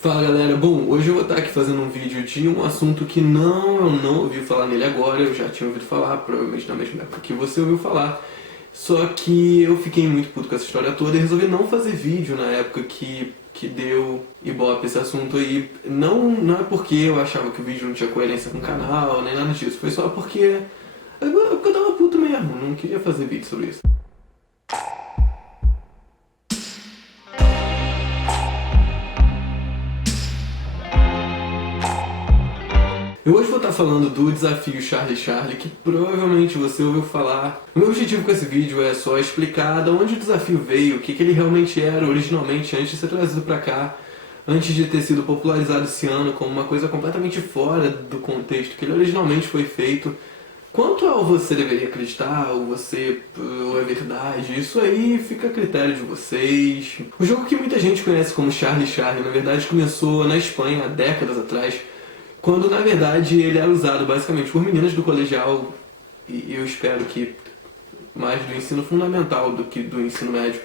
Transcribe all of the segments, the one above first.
Fala galera, bom, hoje eu vou estar aqui fazendo um vídeo de um assunto que eu não ouvi falar nele agora, eu já tinha ouvido falar, provavelmente na mesma época que você ouviu falar, só que eu fiquei muito puto com essa história toda e resolvi não fazer vídeo na época que deu ibope esse assunto aí. Não é porque eu achava que o vídeo não tinha coerência com o canal, nem nada disso, foi só porque eu tava puto mesmo, não queria fazer vídeo sobre isso. Eu hoje vou estar falando do desafio Charlie Charlie, que provavelmente você ouviu falar. O meu objetivo com esse vídeo é só explicar de onde o desafio veio, o que ele realmente era originalmente antes de ser trazido pra cá, antes de ter sido popularizado esse ano como uma coisa completamente fora do contexto que ele originalmente foi feito. Quanto ao você deveria acreditar, ou é verdade, isso aí fica a critério de vocês. O jogo que muita gente conhece como Charlie Charlie, na verdade começou na Espanha há décadas atrás, quando na verdade ele era usado basicamente por meninas do colegial, e eu espero que mais do ensino fundamental do que do ensino médio,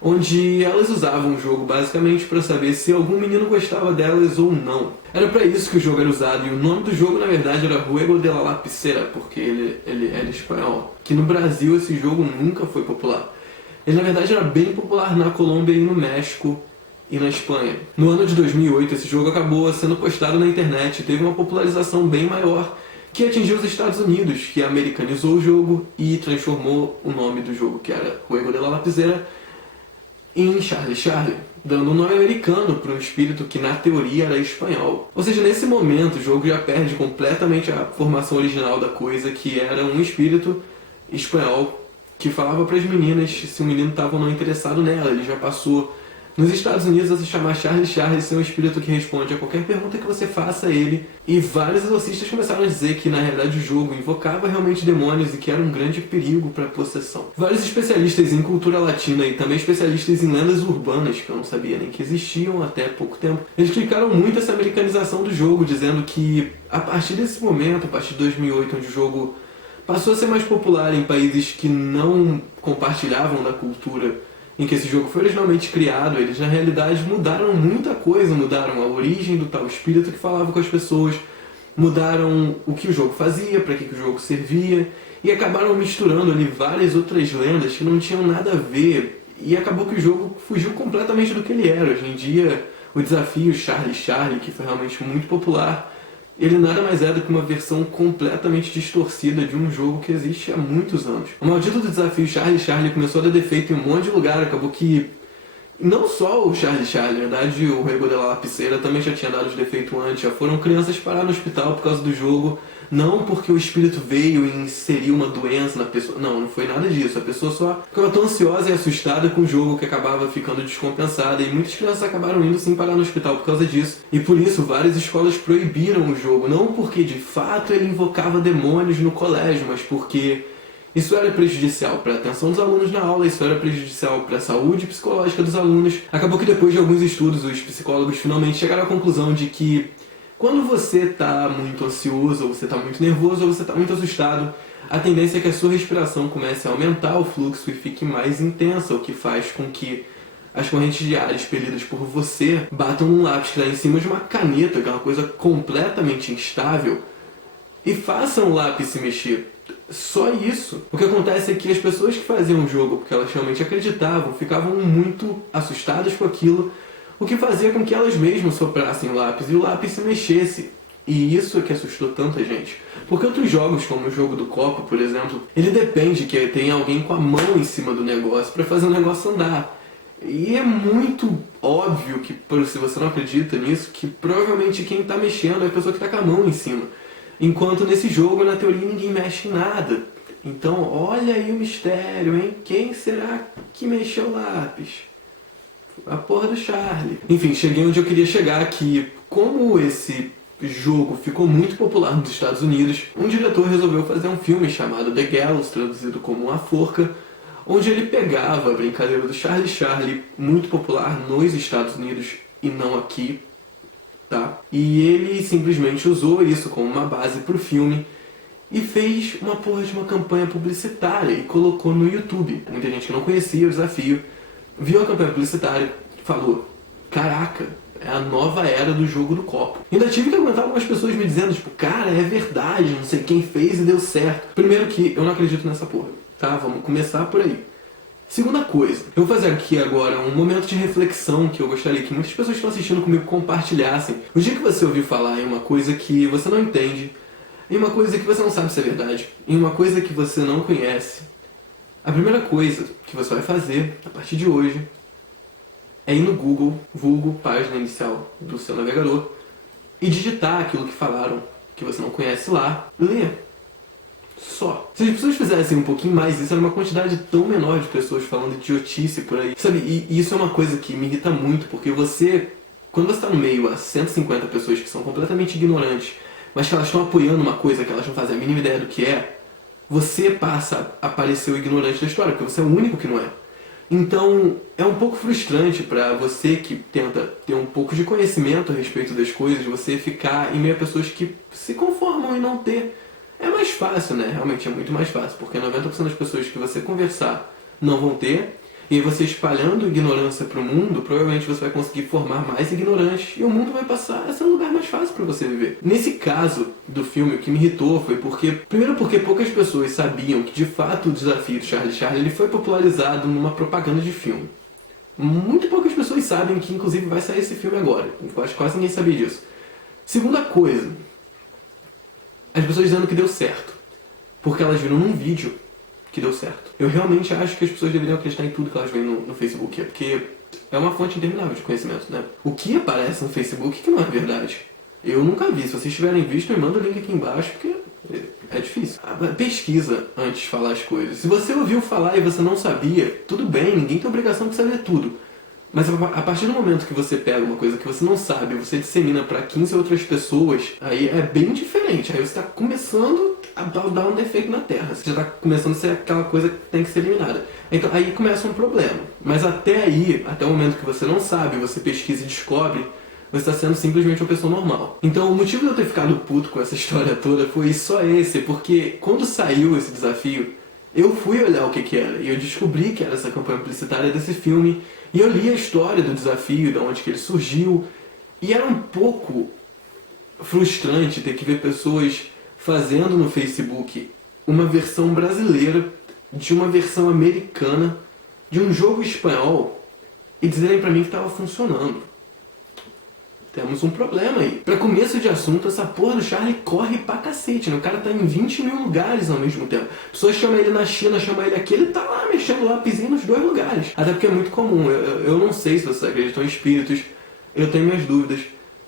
onde elas usavam o jogo basicamente para saber se algum menino gostava delas ou não. Era para isso que o jogo era usado, e o nome do jogo na verdade era Juego de la Lapicera, porque ele era espanhol, que no Brasil esse jogo nunca foi popular. Ele na verdade era bem popular na Colômbia e no México, e na Espanha. No ano de 2008, esse jogo acabou sendo postado na internet e teve uma popularização bem maior, que atingiu os Estados Unidos, que americanizou o jogo e transformou o nome do jogo, que era Juego de la Lapicera, em Charlie Charlie, dando um nome americano para um espírito que na teoria era espanhol. Ou seja, nesse momento o jogo já perde completamente a formação original da coisa, que era um espírito espanhol que falava para as meninas se o menino estava ou não interessado nela. Ele já passou nos Estados Unidos a se chamar Charlie Charlie, ser um espírito que responde a qualquer pergunta que você faça a ele. E vários exorcistas começaram a dizer que na realidade o jogo invocava realmente demônios e que era um grande perigo para a possessão. Vários especialistas em cultura latina e também especialistas em lendas urbanas, que eu não sabia nem que existiam até pouco tempo, eles criticaram muito essa americanização do jogo, dizendo que a partir desse momento, a partir de 2008, onde o jogo passou a ser mais popular em países que não compartilhavam da cultura em que esse jogo foi originalmente criado, eles na realidade mudaram muita coisa, mudaram a origem do tal espírito que falava com as pessoas, mudaram o que o jogo fazia, para que o jogo servia, e acabaram misturando ali várias outras lendas que não tinham nada a ver, e acabou que o jogo fugiu completamente do que ele era. Hoje em dia, o desafio Charlie Charlie, que foi realmente muito popular, ele nada mais é do que uma versão completamente distorcida de um jogo que existe há muitos anos. O maldito do desafio Charlie Charlie começou a dar defeito em um monte de lugar, acabou que não só o Charlie Charlie, na verdade o Juego de la Lapicera também já tinha dado defeito antes, já foram crianças parar no hospital por causa do jogo, não porque o espírito veio e inseriu uma doença na pessoa, não foi nada disso, a pessoa só ficava tão ansiosa e assustada com o jogo que acabava ficando descompensada, e muitas crianças acabaram indo sim parar no hospital por causa disso, e por isso várias escolas proibiram o jogo, não porque de fato ele invocava demônios no colégio, mas porque isso era prejudicial para a atenção dos alunos na aula, isso era prejudicial para a saúde psicológica dos alunos. Acabou que depois de alguns estudos, os psicólogos finalmente chegaram à conclusão de que quando você está muito ansioso, ou você está muito nervoso, ou você está muito assustado, a tendência é que a sua respiração comece a aumentar o fluxo e fique mais intensa, o que faz com que as correntes de ar expelidas por você batam num lápis que está em cima de uma caneta, que é uma coisa completamente instável, e façam o lápis se mexer. Só isso. O que acontece é que as pessoas que faziam o jogo, porque elas realmente acreditavam, ficavam muito assustadas com aquilo, o que fazia com que elas mesmas soprassem o lápis e o lápis se mexesse. E isso é que assustou tanta gente. Porque outros jogos, como o jogo do copo, por exemplo, ele depende que tenha alguém com a mão em cima do negócio para fazer o negócio andar. E é muito óbvio que, se você não acredita nisso, que provavelmente quem está mexendo é a pessoa que está com a mão em cima. Enquanto nesse jogo, na teoria, ninguém mexe em nada. Então, olha aí o mistério, hein? Quem será que mexeu o lápis? A porra do Charlie. Enfim, cheguei onde eu queria chegar, que como esse jogo ficou muito popular nos Estados Unidos, um diretor resolveu fazer um filme chamado The Gallows, traduzido como A Forca, onde ele pegava a brincadeira do Charlie Charlie, muito popular nos Estados Unidos e não aqui, tá? E ele simplesmente usou isso como uma base pro filme e fez uma porra de uma campanha publicitária e colocou no YouTube. Muita gente que não conhecia o desafio viu a campanha publicitária e falou: caraca, É a nova era do jogo do copo. Ainda tive que aguentar algumas pessoas me dizendo, tipo, cara, é verdade, não sei quem fez e deu certo. Primeiro que eu não acredito nessa porra, tá? Vamos começar por aí. Segunda coisa, eu vou fazer aqui agora um momento de reflexão que eu gostaria que muitas pessoas que estão assistindo comigo compartilhassem. O dia que você ouviu falar em uma coisa que você não entende, em uma coisa que você não sabe se é verdade, em uma coisa que você não conhece, a primeira coisa que você vai fazer, a partir de hoje, é ir no Google, vulgo, página inicial do seu navegador, e digitar aquilo que falaram, que você não conhece lá, ler. Só. Se as pessoas fizessem um pouquinho mais isso, era uma quantidade tão menor de pessoas falando idiotice por aí. Sabe, e isso é uma coisa que me irrita muito, porque você, quando você está no meio a 150 pessoas que são completamente ignorantes, mas que elas estão apoiando uma coisa que elas não fazem a mínima ideia do que é, você passa a parecer o ignorante da história, porque você é o único que não é. Então, é um pouco frustrante para você que tenta ter um pouco de conhecimento a respeito das coisas, você ficar em meio a pessoas que se conformam em não ter. É mais fácil, né? Realmente é muito mais fácil, porque 90% das pessoas que você conversar não vão ter, e você espalhando ignorância para o mundo, provavelmente você vai conseguir formar mais ignorantes, e o mundo vai passar a ser um lugar mais fácil para você viver. Nesse caso do filme, o que me irritou foi porque, primeiro porque poucas pessoas sabiam que de fato o desafio do Charlie Charlie ele foi popularizado numa propaganda de filme. Muito poucas pessoas sabem que inclusive vai sair esse filme agora, eu acho que quase ninguém sabia disso. Segunda coisa, as pessoas dizendo que deu certo, porque elas viram num vídeo que deu certo. Eu realmente acho que as pessoas deveriam acreditar em tudo que elas veem no Facebook, porque é uma fonte interminável de conhecimento, né? O que aparece no Facebook que não é verdade. Eu nunca vi. Se vocês tiverem visto, me manda o link aqui embaixo, porque é difícil. Pesquisa antes de falar as coisas. Se você ouviu falar e você não sabia, tudo bem, ninguém tem obrigação de saber tudo. Mas a partir do momento que você pega uma coisa que você não sabe, você dissemina para 15 outras pessoas, aí é bem diferente. Aí você está começando a dar um defeito na Terra. Você já está começando a ser aquela coisa que tem que ser eliminada. Então aí começa um problema. Mas até aí, até o momento que você não sabe, você pesquisa e descobre, você está sendo simplesmente uma pessoa normal. Então o motivo de eu ter ficado puto com essa história toda foi só esse, porque quando saiu esse desafio, eu fui olhar o que era, e eu descobri que era essa campanha publicitária desse filme, e eu li a história do desafio, de onde que ele surgiu, e era um pouco frustrante ter que ver pessoas fazendo no Facebook uma versão brasileira de uma versão americana de um jogo espanhol e dizerem pra mim que estava funcionando. Temos um problema aí. Pra começo de assunto, essa porra do Charlie corre pra cacete, né? O cara tá em 20 mil lugares ao mesmo tempo. Pessoas chamam ele na China, chamam ele aqui, ele tá lá mexendo lápisinho nos dois lugares. Até porque é muito comum. Eu não sei se vocês acreditam em espíritos, eu tenho minhas dúvidas.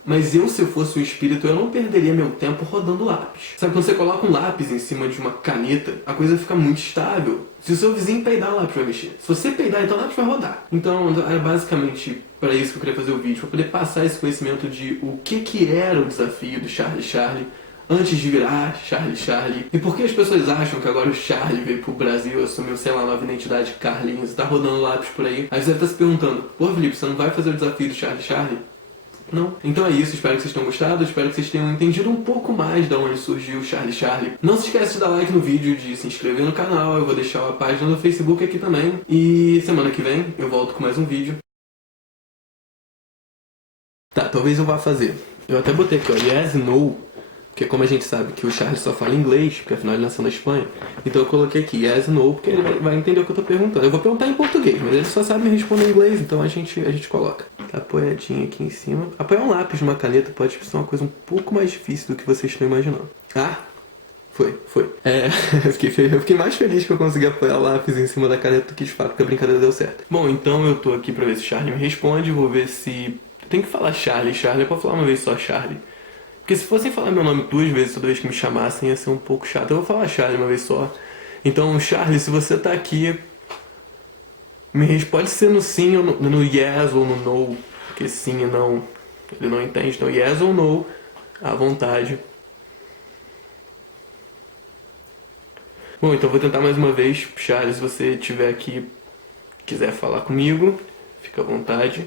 Mas eu, se eu fosse um espírito, eu não perderia meu tempo rodando lápis. Sabe, quando você coloca um lápis em cima de uma caneta, a coisa fica muito estável. Se o seu vizinho peidar, o lápis vai mexer. Se você peidar, então o lápis vai rodar. Então, era basicamente para isso que eu queria fazer o vídeo, para poder passar esse conhecimento de o que era o desafio do Charlie Charlie antes de virar Charlie Charlie. E por que as pessoas acham que agora o Charlie veio pro Brasil, assumiu, sei lá, uma nova identidade Carlinhos, e tá rodando lápis por aí. Aí você deve estar se perguntando, pô, Felipe, você não vai fazer o desafio do Charlie Charlie? Não. Então é isso, espero que vocês tenham gostado, espero que vocês tenham entendido um pouco mais de onde surgiu o Charlie Charlie. Não se esquece de dar like no vídeo, de se inscrever no canal, eu vou deixar a página do Facebook aqui também. E semana que vem eu volto com mais um vídeo. Tá, talvez eu vá fazer. Eu até botei aqui, ó, yes, no, porque como a gente sabe que o Charlie só fala inglês, porque afinal ele nasceu na Espanha, então eu coloquei aqui yes, no, porque ele vai entender o que eu tô perguntando. Eu vou perguntar em português, mas ele só sabe me responder em inglês, então a gente coloca. Tá apoiadinho aqui em cima. Apoiar um lápis numa caneta pode ser uma coisa um pouco mais difícil do que vocês estão imaginando. Ah! Foi. Eu fiquei mais feliz que eu consegui apoiar o lápis em cima da caneta do que de fato que a brincadeira deu certo. Bom, então eu tô aqui pra ver se o Charlie me responde, vou ver se... Tem que falar Charlie, é pra falar uma vez só Charlie. Porque se fossem falar meu nome 2 vezes toda vez que me chamassem ia ser um pouco chato. Eu vou falar Charlie uma vez só. Então, Charlie, se você tá aqui, pode ser no sim ou no yes ou no no. Porque sim e não, ele não entende. Então, yes ou no, à vontade. Bom, então vou tentar mais uma vez. Charlie, se você estiver aqui, quiser falar comigo, fica à vontade.